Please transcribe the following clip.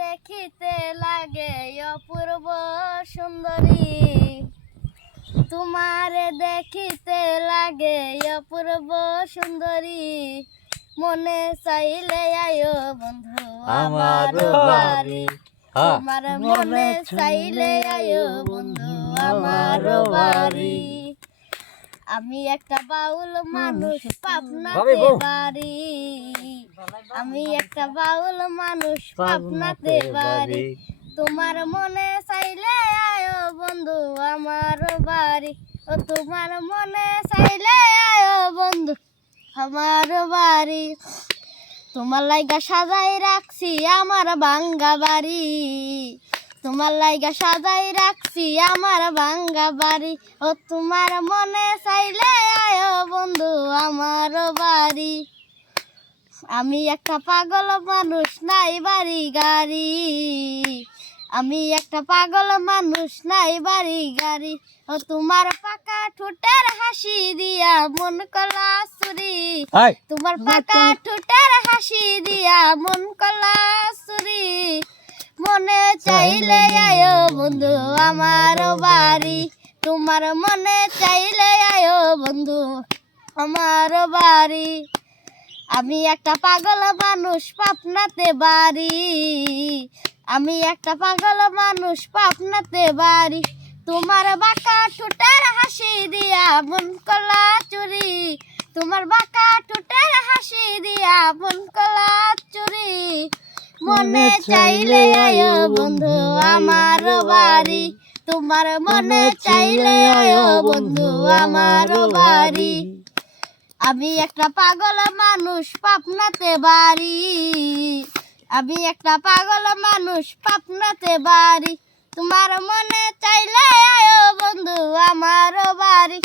দেখিতে লাগে অপূর্ব সুন্দরী, তোমারে দেখিতে লাগে অপূর্ব সুন্দরী, মনে চাইলে আয়ো বন্ধু আমার বাড়ি, তোমার মনে চাইলে আয়ো বন্ধু আমার বাড়ি। আমি একটা বাউল মানুষ পাবনাতে বাড়ি, আমি একটা বাউল মানুষ পাবনাতে বাড়ি, তোমার মনে চাইলে আয়ো বন্ধু আমার বাড়ি, ও তোমার মনে চাইলে আয়ো বন্ধু আমার বাড়ি। তোমার লাইগা সাজাই রাখছি আমার ভাঙ্গা বাড়ি, তোমার লাইগা সাজাই রাখছি আমার ভাঙ্গা বাড়ি, ও তোমার মনে চাইলে আয়ো বন্ধু আমার বাড়ি। আমি একটা পাগল মানুষ নাই বাড়ি গাড়ি, আমি একটা পাগল মানুষ নাই বাড়ি গাড়ি, ও তোমার পাকা ঠোঁটের হাসি দিয়া মন কলা চুরি, তোমার পাকা ঠোঁটের হাসি দিয়া মন কলা চুরি, মনে চাইলে আয়ো বন্ধু আমার বাড়ি, তোমার মনে চাইলে আয়ো বন্ধু আমার বাড়ি। আমি একটা পাগল মানুষ পাবনাতে বাড়ি, আমি একটা পাগল মানুষ পাবনাতে বাড়ি, তোমার বাঁকা ঠোঁটের হাসি দিয়া মন কলা চুরি, তোমার বাঁকা ঠোঁটের হাসি দিয়া মন কলা চুরি, মনে চাইলে আয়ো বন্ধু আমার বাড়ি, তোমার মনে চাইলে আয়ো বন্ধু আমার বাড়ি। আমি একটা পাগল মানুষ পাবনাতে বাড়ি, আমি একটা পাগল মানুষ পাবনাতে বাড়ি, তোমার মনে চাইলে আয়ো বন্ধু আমার বাড়ি।